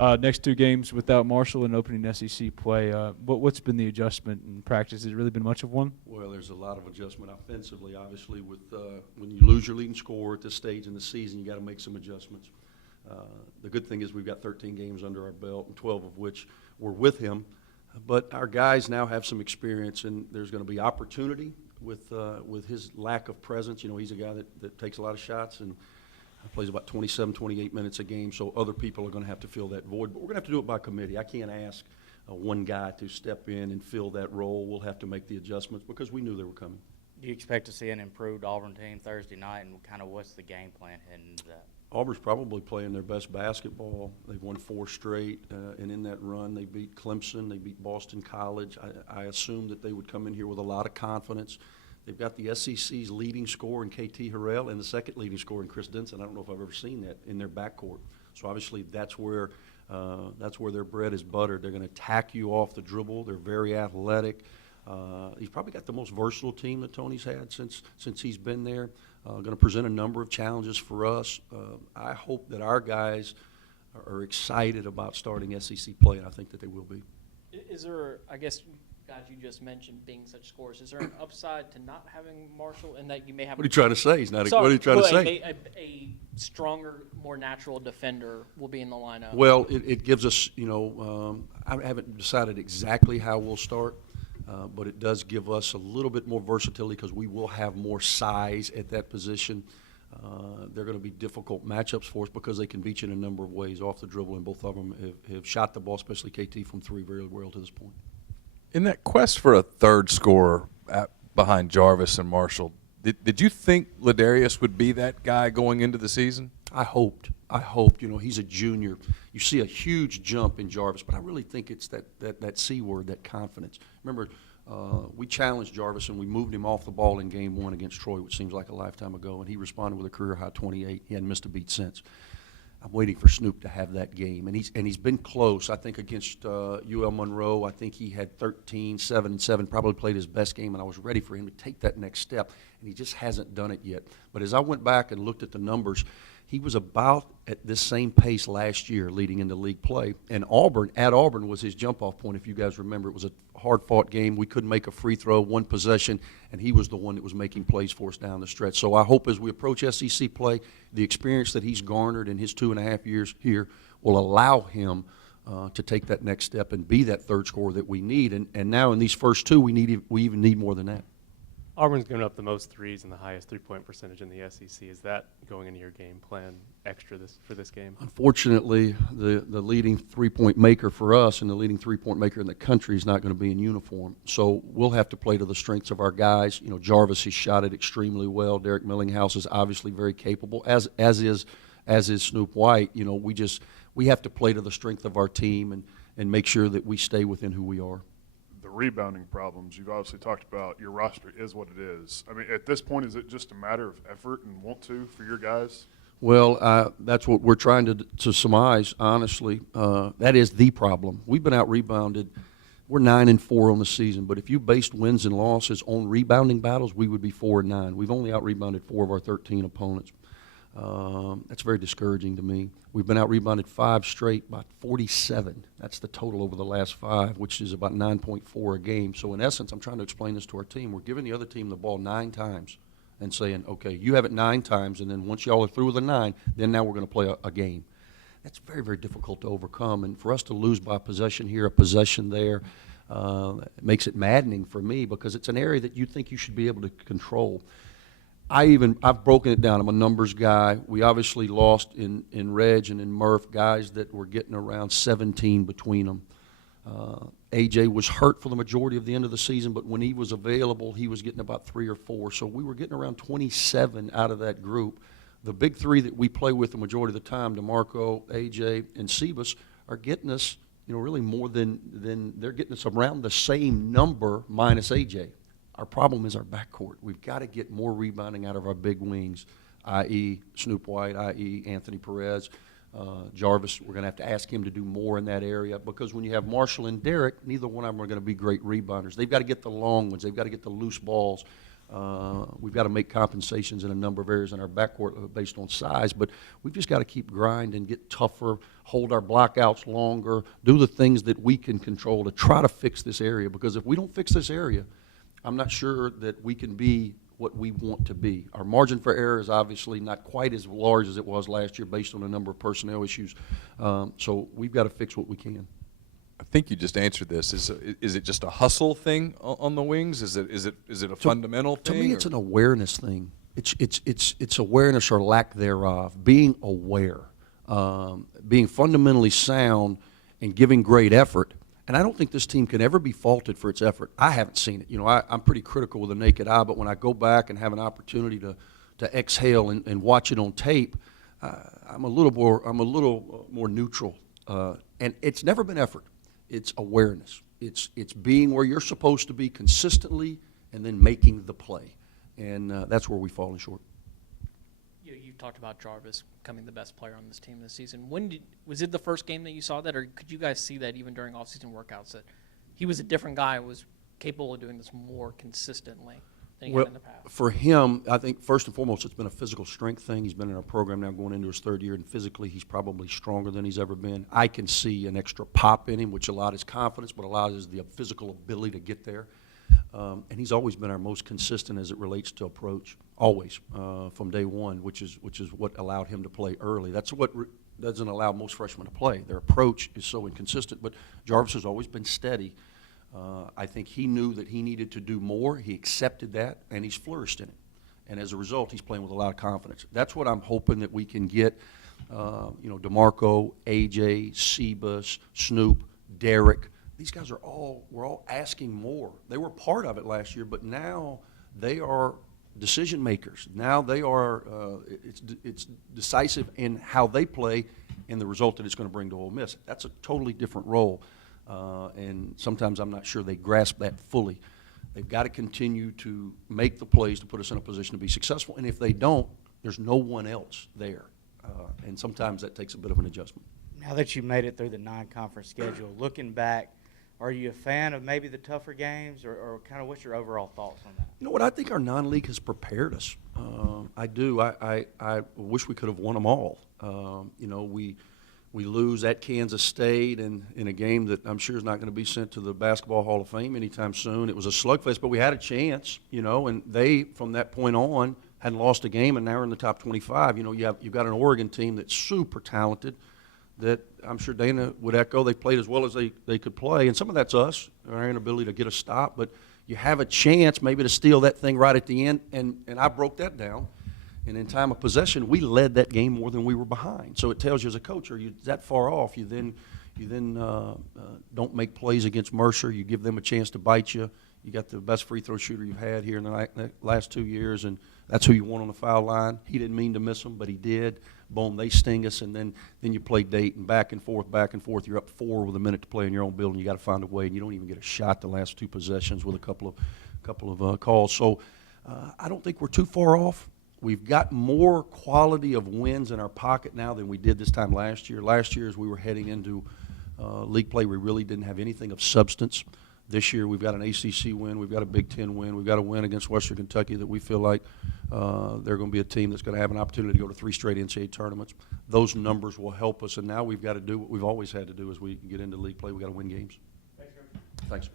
Next two games without Marshall and opening SEC play. What's been the adjustment in practice? Has it really been much of one? Well, there's a lot of adjustment offensively. Obviously, with when you lose your leading scorer at this stage in the season, you got to make some adjustments. The good thing is we've got 13 games under our belt, and 12 of which were with him. But our guys now have some experience, and there's going to be opportunity with his lack of presence. You know, he's a guy that takes a lot of shots and plays about 27, 28 minutes a game, so other people are going to have to fill that void. But we're going to have to do it by committee. I can't ask one guy to step in and fill that role. We'll have to make the adjustments because we knew they were coming. Do you expect to see an improved Auburn team Thursday night, and kind of what's the game plan heading into that? Auburn's probably playing their best basketball. They've won 4 straight, and in that run they beat Clemson, they beat Boston College. I assumed that they would come in here with a lot of confidence. They've got the SEC's leading scorer in KT Harrell and the second leading scorer in Chris Denson. I don't know if I've ever seen that in their backcourt. So obviously that's where their bread is buttered. They're going to attack you off the dribble. They're very athletic. He's probably got the most versatile team that Tony's had since he's been there. Going to present a number of challenges for us. I hope that our guys are excited about starting SEC play, and I think that they will be. Is there, I guess, guys you just mentioned being such scores, is there an upside to not having Marshall in that you may have? What are you trying to say? He's not. What are you trying to say? A stronger, more natural defender will be in the lineup. Well, it gives us, I haven't decided exactly how we'll start, but it does give us a little bit more versatility because we will have more size at that position. They're going to be difficult matchups for us because they can beat you in a number of ways off the dribble, and both of them have shot the ball, especially KT, from 3 very well to this point. In that quest for a third scorer behind Jarvis and Marshall, did you think Ladarius would be that guy going into the season? I hoped. He's a junior. You see a huge jump in Jarvis, but I really think it's that C word, that confidence. Remember, we challenged Jarvis and we moved him off the ball in game 1 against Troy, which seems like a lifetime ago, and he responded with a career-high 28. He hadn't missed a beat since. I'm waiting for Snoop to have that game, and he's been close. I think against UL Monroe, I think he had 13, 7, and 7, probably played his best game, and I was ready for him to take that next step, and he just hasn't done it yet. But as I went back and looked at the numbers, he was about at this same pace last year leading into league play. And at Auburn was his jump-off point, if you guys remember. It was a hard-fought game. We couldn't make a free throw, 1 possession, and he was the one that was making plays for us down the stretch. So I hope as we approach SEC play, the experience that he's garnered in his 2.5 years here will allow him to take that next step and be that third scorer that we need. And now in these first 2, we even need more than that. Auburn's given up the most threes and the highest three-point percentage in the SEC. Is that going into your game plan extra for this game? Unfortunately, the leading three-point maker for us and the leading three-point maker in the country is not going to be in uniform. So we'll have to play to the strengths of our guys. Jarvis has shot it extremely well. Derek Millinghouse is obviously very capable, as is Snoop White. We have to play to the strength of our team and make sure that we stay within who we are. Rebounding problems, you've obviously talked about your roster is what it is. I mean, at this point, is it just a matter of effort and want to for your guys? Well, that's what we're trying to surmise, honestly. That is the problem. We've been out-rebounded. We're 9-4 on the season, but if you based wins and losses on rebounding battles, we would be 4-9. We've only out-rebounded 4 of our 13 opponents. That's very discouraging to me. We've been out-rebounded 5 straight by 47. That's the total over the last 5, which is about 9.4 a game. So in essence, I'm trying to explain this to our team. We're giving the other team the ball 9 times and saying, okay, you have it 9 times, and then once y'all are through with the 9, then now we're going to play a game. That's very, very difficult to overcome. And for us to lose by possession here, a possession there, it makes it maddening for me because it's an area that you think you should be able to control. I've broken it down. I'm a numbers guy. We obviously lost in Reg and in Murph, guys that were getting around 17 between them. AJ was hurt for the majority of the end of the season, but when he was available, he was getting about 3 or 4. So we were getting around 27 out of that group. The big 3 that we play with the majority of the time, DeMarco, AJ, and Sebas, are getting us, really more than they're getting us around the same number minus AJ. Our problem is our backcourt. We've got to get more rebounding out of our big wings, i.e. Snoop White, i.e. Anthony Perez. Jarvis, we're going to have to ask him to do more in that area because when you have Marshall and Derek, neither one of them are going to be great rebounders. They've got to get the long ones. They've got to get the loose balls. We've got to make compensations in a number of areas in our backcourt based on size, but we've just got to keep grinding, get tougher, hold our blockouts longer, do the things that we can control to try to fix this area. Because if we don't fix this area, I'm not sure that we can be what we want to be. Our margin for error is obviously not quite as large as it was last year based on a number of personnel issues. So we've got to fix what we can. I think you just answered this. Is it just a hustle thing on the wings? Is it a fundamental To thing? me, it's or- an awareness thing. It's awareness or lack thereof. Being aware, being fundamentally sound, and giving great effort. And I don't think this team can ever be faulted for its effort. I haven't seen it. You know, I'm pretty critical with the naked eye, but when I go back and have an opportunity to exhale and watch it on tape, I'm a little more neutral. And it's never been effort. It's awareness. It's being where you're supposed to be consistently and then making the play. And that's where we've fallen short. You talked about Jarvis becoming the best player on this team this season. Was it the first game that you saw that, or could you guys see that even during off-season workouts, that he was a different guy, was capable of doing this more consistently than he had in the past? For him, I think first and foremost, it's been a physical strength thing. He's been in our program now going into his third year, and physically he's probably stronger than he's ever been. I can see an extra pop in him, which a lot is confidence, but a lot is the physical ability to get there. And he's always been our most consistent as it relates to approach, always, from day one, which is what allowed him to play early. That's what doesn't allow most freshmen to play. Their approach is so inconsistent, but Jarvis has always been steady. I think he knew that he needed to do more. He accepted that, and he's flourished in it. And as a result, he's playing with a lot of confidence. That's what I'm hoping that we can get. DeMarco, AJ, Sebas, Snoop, Derek. These guys we're all asking more. They were part of it last year, but now they are decision makers. Now they are, it's decisive in how they play and the result that it's going to bring to Ole Miss. That's a totally different role. And sometimes I'm not sure they grasp that fully. They've got to continue to make the plays to put us in a position to be successful. And if they don't, there's no one else there. And sometimes that takes a bit of an adjustment. Now that you made it through the non-conference schedule, looking back, are you a fan of maybe the tougher games, or kind of what's your overall thoughts on that? You know what? I think our non-league has prepared us. I do. I wish we could have won them all. You know, we lose at Kansas State in a game that I'm sure is not going to be sent to the Basketball Hall of Fame anytime soon. It was a slugfest, but we had a chance, you know, and they, from that point on, hadn't lost a game, and now are in the top 25. You know, you've got an Oregon team that's super talented that I'm sure Dana would echo. They played as well as they could play, and some of that's us, our inability to get a stop, but you have a chance maybe to steal that thing right at the end, and I broke that down. And in time of possession, we led that game more than we were behind. So it tells you as a coach, are you that far off? You then don't make plays against Mercer. You give them a chance to bite you. You got the best free throw shooter you've had here in the last 2 years, and that's who you want on the foul line. He didn't mean to miss them, but he did. Boom, they sting us, and then you play Dayton back and forth. You're up 4 with a minute to play in your own building. You got to find a way, and you don't even get a shot the last 2 possessions with a couple of calls. So I don't think we're too far off. We've got more quality of wins in our pocket now than we did this time last year. Last year, as we were heading into league play, we really didn't have anything of substance. This year, we've got an ACC win. We've got a Big Ten win. We've got a win against Western Kentucky that we feel like they're going to be a team that's going to have an opportunity to go to 3 straight NCAA tournaments. Those numbers will help us, and now we've got to do what we've always had to do as we get into league play. We've got to win games. Thanks.